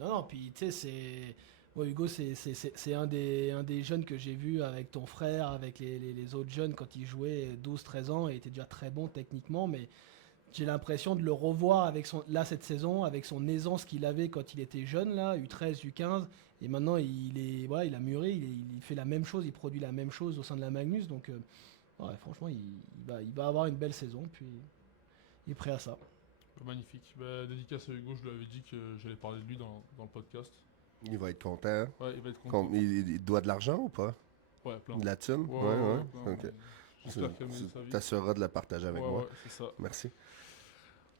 Non, puis tu sais, Hugo, c'est un des jeunes que j'ai vu avec ton frère, avec les autres jeunes quand il jouait 12-13 ans, et était déjà très bon techniquement, mais j'ai l'impression de le revoir cette saison, avec son aisance qu'il avait quand il était jeune, là, U13, U15, et maintenant il a mûri, il fait la même chose, il produit la même chose au sein de la Magnus, donc franchement, il va avoir une belle saison, puis il est prêt à ça. Magnifique. Dédicace à Hugo, je lui avais dit que j'allais parler de lui dans le podcast. Il va être content. Ouais, il va être content. Il doit de l'argent ou pas? Ouais, plein. De la thune? Ouais. Ok. J'espère qu'il a mené sa vie. T'assureras de la partager avec moi. Ouais, c'est ça. Merci.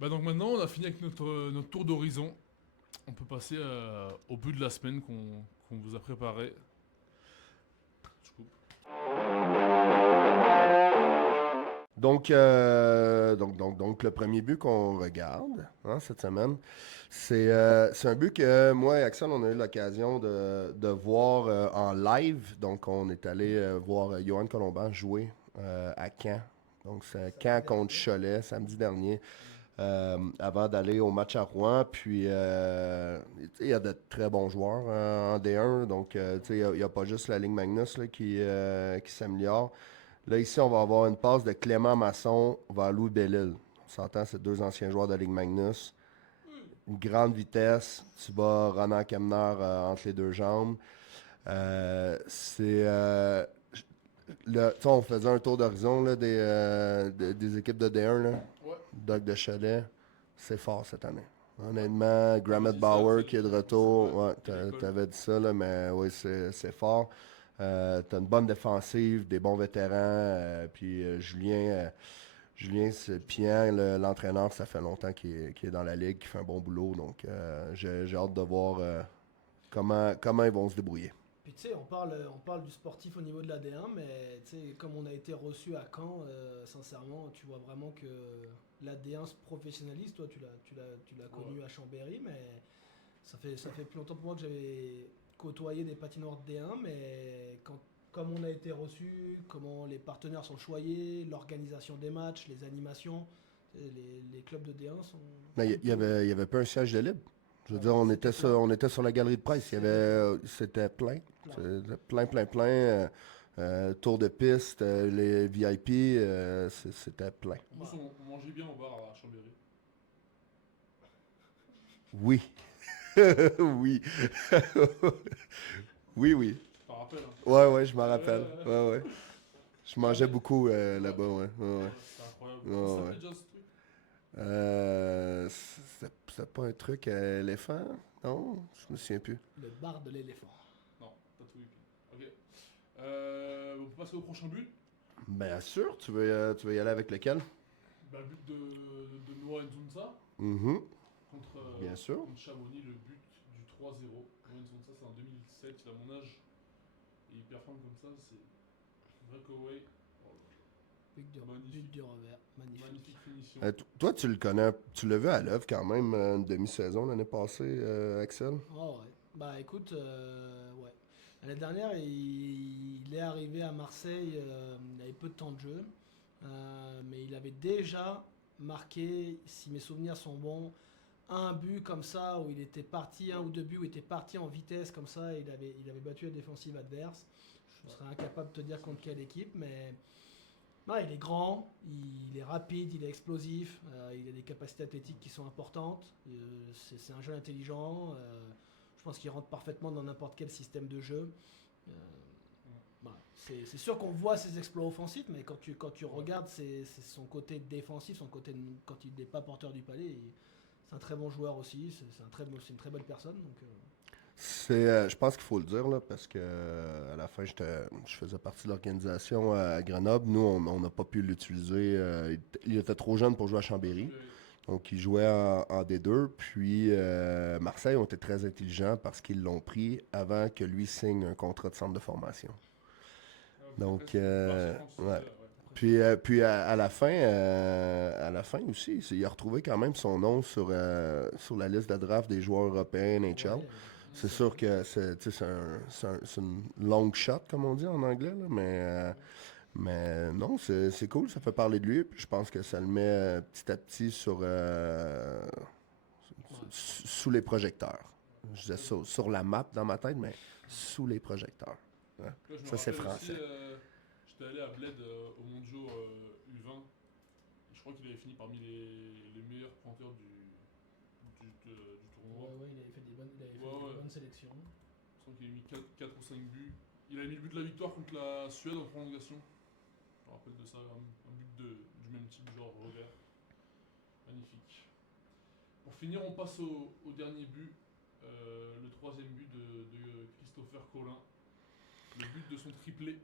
Donc maintenant, on a fini avec notre tour d'horizon. On peut passer au but de la semaine qu'on vous a préparé. Je coupe. Donc, le premier but qu'on regarde cette semaine, c'est un but que moi et Axel, on a eu l'occasion de voir en live. Donc, on est allé voir Johan Colomban jouer à Caen. Donc, c'est Caen contre Cholet, samedi dernier, avant d'aller au match à Rouen. Puis, il y a de très bons joueurs en D1. Donc, il n'y a pas juste la Ligue Magnus là, qui s'améliore. Là, ici, on va avoir une passe de Clément Masson vers Louis Bellil. On s'entend, c'est 2 anciens joueurs de Ligue Magnus. Une grande vitesse. Tu bats Ronan Kemner entre les 2 jambes. On faisait un tour d'horizon là, des équipes de D1. Là. Ouais. Doug de Cholet, c'est fort cette année. Honnêtement, Gramet Bauer qui est de retour. Ouais, t'avais dit ça, là, mais oui, c'est fort. T'as une bonne défensive, des bons vétérans. Puis Julien Pian, l'entraîneur, ça fait longtemps qu'il est dans la ligue, qu'il fait un bon boulot. Donc j'ai hâte de voir comment ils vont se débrouiller. Puis tu sais, on parle du sportif au niveau de la D1, mais tu sais, comme on a été reçu à Caen, sincèrement, tu vois vraiment que la D1 se professionnalise. Toi, tu l'as connu à Chambéry, mais ça fait plus longtemps pour moi que j'avais côtoyé des patinoires de D1, mais comme on a été reçu, comment les partenaires sont choyés, l'organisation des matchs, les animations, les clubs de D1 sont... Mais il y avait pas un siège de libre. Je veux dire, on était sur la galerie de presse. C'était plein. C'était plein. Tour de piste, les VIP, c'était plein. En plus, on mangeait bien au bar à Chambéry. Oui. Oui. Oui. Tu t'en rappelles, hein? Ouais, je m'en rappelle. Ouais. Je mangeais beaucoup là-bas, ouais. C'est incroyable. Ouais, Ça ouais. s'appelait déjà ce truc? C'est pas un truc à éléphant? Non? Je me souviens plus. Le bar de l'éléphant. Non, pas tout. Ok. On peut passer au prochain but. Bien sûr, tu veux y aller avec lequel? Le but de Noah Nzunza Mhm. contre Bien sûr. Chamonix, le but du 3-0. Ça, c'est en 2007. Il a mon âge. Et il performe comme ça. C'est breakaway. But du revers. Magnifique. Magnifique finition. Toi, tu le connais, tu l'as vu à l'œuvre quand même une demi-saison l'année passée, Axel? Oh ouais. Bah écoute, ouais. L'année dernière, il est arrivé à Marseille, il avait peu de temps de jeu, mais il avait déjà marqué, si mes souvenirs sont bons, un but comme ça, où il était parti, un ou deux buts où il était parti en vitesse comme ça, et il avait battu la défensive adverse. Je serais incapable de te dire contre quelle équipe, mais non, il est grand, il est rapide, il est explosif, il a des capacités athlétiques qui sont importantes, c'est un jeune intelligent. Je pense qu'il rentre parfaitement dans n'importe quel système de jeu. Voilà. C'est sûr qu'on voit ses exploits offensifs, mais quand tu regardes son côté défensif, quand il n'est pas porteur du palais, c'est un très bon joueur aussi. C'est une très belle personne. Donc, Je pense qu'il faut le dire, là, parce que à la fin, je faisais partie de l'organisation à Grenoble. Nous, on n'a pas pu l'utiliser. Il était trop jeune pour jouer à Chambéry. Donc, il jouait en D2. Puis, Marseille ont été très intelligents parce qu'ils l'ont pris avant que lui signe un contrat de centre de formation. Donc, ouais. Puis à la fin aussi, il a retrouvé quand même son nom sur la liste de draft des joueurs européens NHL. ouais, C'est sûr que c'est une long shot, comme on dit en anglais, là, mais non, c'est cool, ça fait parler de lui. Puis je pense que ça le met petit à petit sous les projecteurs. Je disais sur la map dans ma tête, mais sous les projecteurs. Hein. Là, je me Ça, c'est rappelle français. aussi, j'étais allé à Bled au Mondiaux U20. Et je crois qu'il avait fini parmi les meilleurs pointeurs du tournoi. ouais, il avait fait des bonnes sélections. Je crois qu'il a mis 4 ou 5 buts. Il a mis le but de la victoire contre la Suède en prolongation. Je me rappelle de ça, un but du même type, genre revers. Magnifique. Pour finir, on passe au dernier but. Le troisième but de Christopher Colin. Le but de son triplé.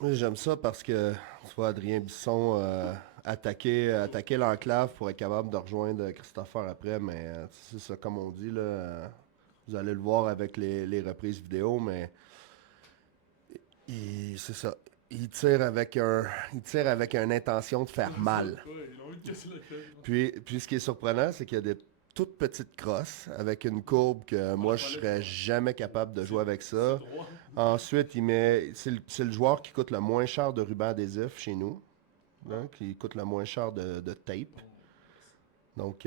Oui, j'aime ça parce que tu vois Adrien Bisson attaquer l'enclave pour être capable de rejoindre Christopher après, mais c'est ça, comme on dit, là, vous allez le voir avec les reprises vidéo, mais c'est ça. Il tire avec une intention de faire mal. Ouais, il a envie de casser la cage. Puis ce qui est surprenant, c'est qu'il y a des toutes petites crosses avec une courbe que moi je serais jamais capable de jouer avec ça. Droit. Ensuite, c'est le joueur qui coûte le moins cher de ruban adhésif chez nous, hein, qui coûte le moins cher de tape. Donc,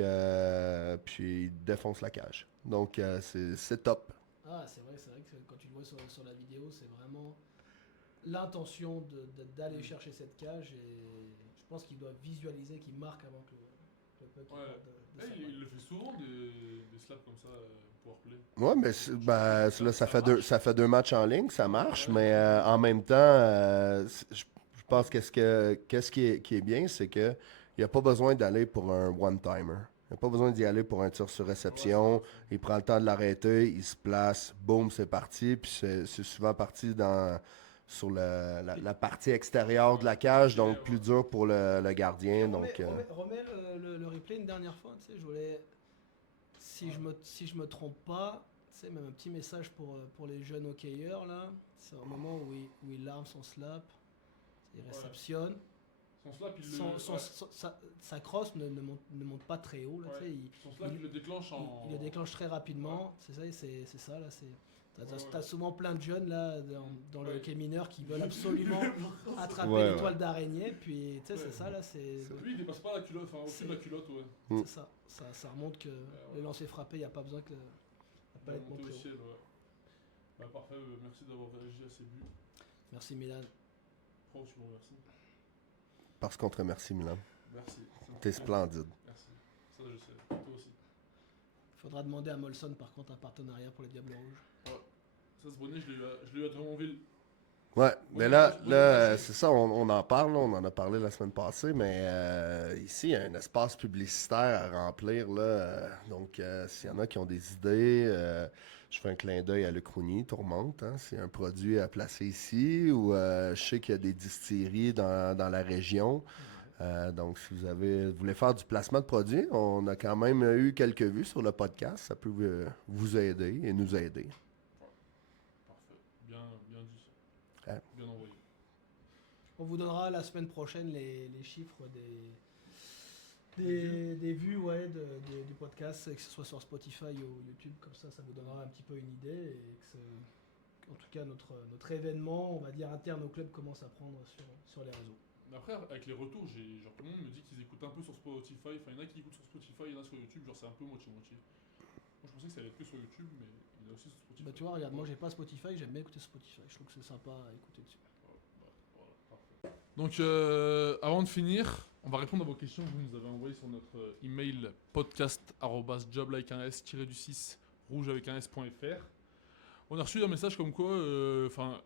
puis il défonce la cage. Donc, c'est top. Ah, c'est vrai que quand tu le vois sur la vidéo, c'est vraiment l'intention d'aller chercher cette cage. Et je pense qu'il doit visualiser qu'il marque avant que le puck Ouais. parte de sa Il main. le fait souvent des slaps comme ça, powerplay. Ouais, mais là, ça fait 2 matchs en ligne, ça marche, mais en même temps, je pense que qu'est-ce qui est bien, c'est que il n'y a pas besoin d'aller pour un one-timer. Il n'y a pas besoin d'y aller pour un tir sur réception. Il prend le temps de l'arrêter, il se place, boum, c'est parti. Puis c'est souvent parti sur la partie extérieure de la cage, donc plus dur pour le gardien. Remets le replay une dernière fois. Tu sais, je voulais, si je me trompe pas, tu sais, même un petit message pour les jeunes hockeyeurs là. C'est un moment où il arme son slap, il réceptionne. Son slap, Sa crosse ne monte pas très haut là. Ouais. Tu sais, son slap, il le déclenche en. il le déclenche très rapidement. Ouais. C'est ça là. T'as souvent plein de jeunes là dans le hockey mineur qui veulent absolument attraper l'étoile d'araignée, puis tu sais c'est ça là, Lui il dépasse pas la culotte, enfin au-dessus de la culotte, ouais. c'est ça remonte que le lancer frappé, il n'y a pas besoin que la palette monte au très haut. ciel, ouais. Bah, parfait, merci d'avoir réagi à ces buts. Merci Milan. Pourquoi tu me remercies? Parce qu'on te remercie, Milan. Merci. T'es splendide. Merci. Ça je sais. Toi aussi. Faudra demander à Molson par contre un partenariat pour les Diables Rouges. Ça se bonnet, je l'ai eu à Drummondville. Ouais, mais là c'est ça, on en parle, on en a parlé la semaine passée, mais ici, il y a un espace publicitaire à remplir, là. Donc, s'il y en a qui ont des idées, je fais un clin d'œil à Le Crony, Tourmente, hein, c'est un produit à placer ici, ou je sais qu'il y a des distilleries dans la région. Donc, si vous voulez faire du placement de produits, on a quand même eu quelques vues sur le podcast. Ça peut vous aider et nous aider. Parfait. Bien dit. Ouais. Bien envoyé. On vous donnera la semaine prochaine les chiffres des vues du podcast, que ce soit sur Spotify ou YouTube. Comme ça vous donnera un petit peu une idée. Et en tout cas, notre événement, on va dire interne au club, commence à prendre sur les réseaux. Mais après, avec les retours, genre tout le monde me dit qu'ils écoutent un peu sur Spotify. Enfin, il y en a qui écoutent sur Spotify, il y en a sur YouTube. Genre, c'est un peu moitié-moitié. Moi, je pensais que ça allait être que sur YouTube, mais il y en a aussi sur Spotify. Bah, tu vois, regarde, moi j'ai pas Spotify, j'aime bien écouter Spotify. Je trouve que c'est sympa à écouter dessus. Voilà, parfait. Donc, avant de finir, on va répondre à vos questions que vous nous avez envoyées sur notre email podcast@joblikeun-6 rouge avec un s.fr. On a reçu un message comme quoi,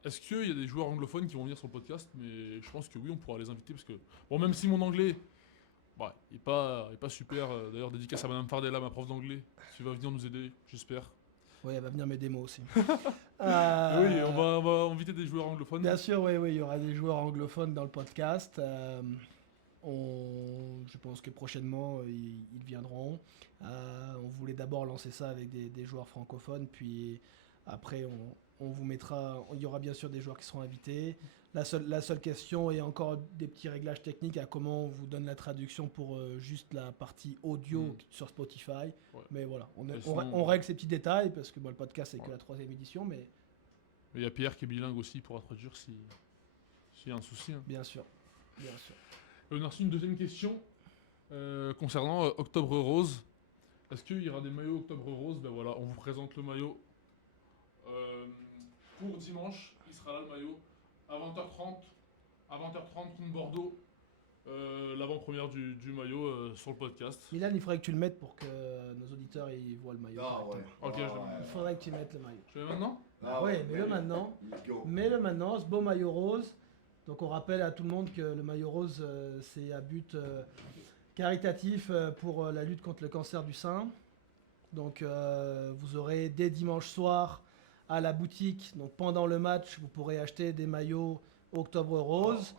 est-ce qu'il y a des joueurs anglophones qui vont venir sur le podcast? Mais je pense que oui, on pourra les inviter parce que, bon, même si mon anglais, il est pas super. D'ailleurs, dédicace à Madame Fardella, ma prof d'anglais, qui va venir nous aider, j'espère. Oui, elle va venir m'aider moi aussi. Oui, on va inviter des joueurs anglophones. Bien sûr, oui, il y aura des joueurs anglophones dans le podcast. Je pense que prochainement, ils viendront. On voulait d'abord lancer ça avec des joueurs francophones, puis après, on vous mettra. Il y aura bien sûr des joueurs qui seront invités. La seule question est encore des petits réglages techniques à comment on vous donne la traduction pour juste la partie audio sur Spotify. Ouais. Mais voilà, Sinon, on règle ces petits détails parce que le podcast c'est que la 3e édition, mais il y a Pierre qui est bilingue aussi pour traduire s'il y a un souci. Hein. bien sûr. On a reçu une deuxième question concernant Octobre Rose. Est-ce qu'il y aura des maillots Octobre Rose? Ben voilà, on vous présente le maillot pour dimanche. Il sera là le maillot à 20h30 contre Bordeaux. L'avant-première du maillot sur le podcast. Milan, il faudrait que tu le mettes pour que nos auditeurs ils voient le maillot. Ok, Il faudrait que tu mettes le maillot. Je le mets maintenant? Oui, mets-le maintenant. Mets-le maintenant, ce beau maillot rose. Donc on rappelle à tout le monde que le maillot rose, c'est à but caritatif pour la lutte contre le cancer du sein. Donc vous aurez dès dimanche soir à la boutique, donc pendant le match, vous pourrez acheter des maillots Octobre Rose,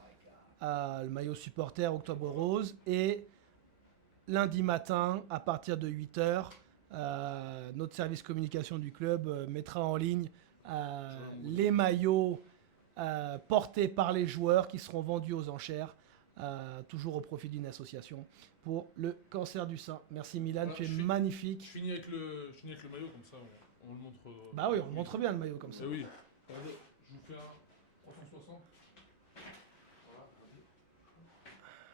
le maillot supporter Octobre Rose, et lundi matin à partir de 8h, notre service communication du club mettra en ligne les maillots portés par les joueurs qui seront vendus aux enchères, toujours au profit d'une association pour le cancer du sein. Merci Milan, Voilà, tu es magnifique. Je finis avec le maillot comme ça, on le montre. Bah oui, on montre bien le maillot comme ça. Eh oui. Regardez, je vous fais un 360. Voilà, vas-y.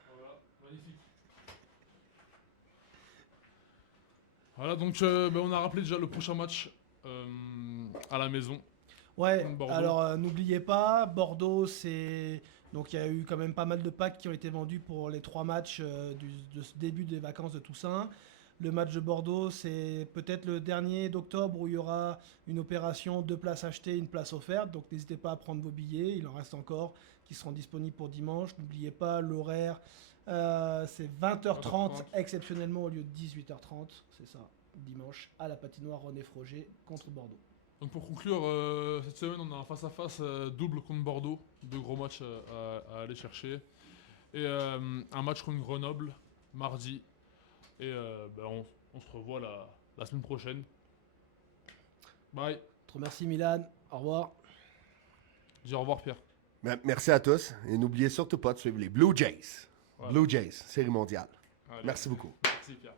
Voilà, magnifique. Voilà, donc on a rappelé déjà le prochain match à la maison. Ouais, Bordeaux. alors n'oubliez pas, Bordeaux, c'est... Donc il y a eu quand même pas mal de packs qui ont été vendus pour les 3 matchs de ce début des vacances de Toussaint. Le match de Bordeaux, c'est peut-être le dernier d'octobre où il y aura une opération 2 places achetées, 1 place offerte. Donc n'hésitez pas à prendre vos billets, il en reste encore qui seront disponibles pour dimanche. N'oubliez pas l'horaire, c'est 20h30 exceptionnellement au lieu de 18h30, c'est ça, dimanche à la patinoire René Froger contre Bordeaux. Donc pour conclure, cette semaine on a un face-à-face double contre Bordeaux, 2 gros matchs à aller chercher. Et un match contre Grenoble, mardi. Et on se revoit la semaine prochaine. Bye. Je te remercie Milan, au revoir. Dis au revoir Pierre. Merci à tous et n'oubliez surtout pas de suivre les Blue Jays. Voilà. Blue Jays, série mondiale. Allez. Merci beaucoup. Merci Pierre.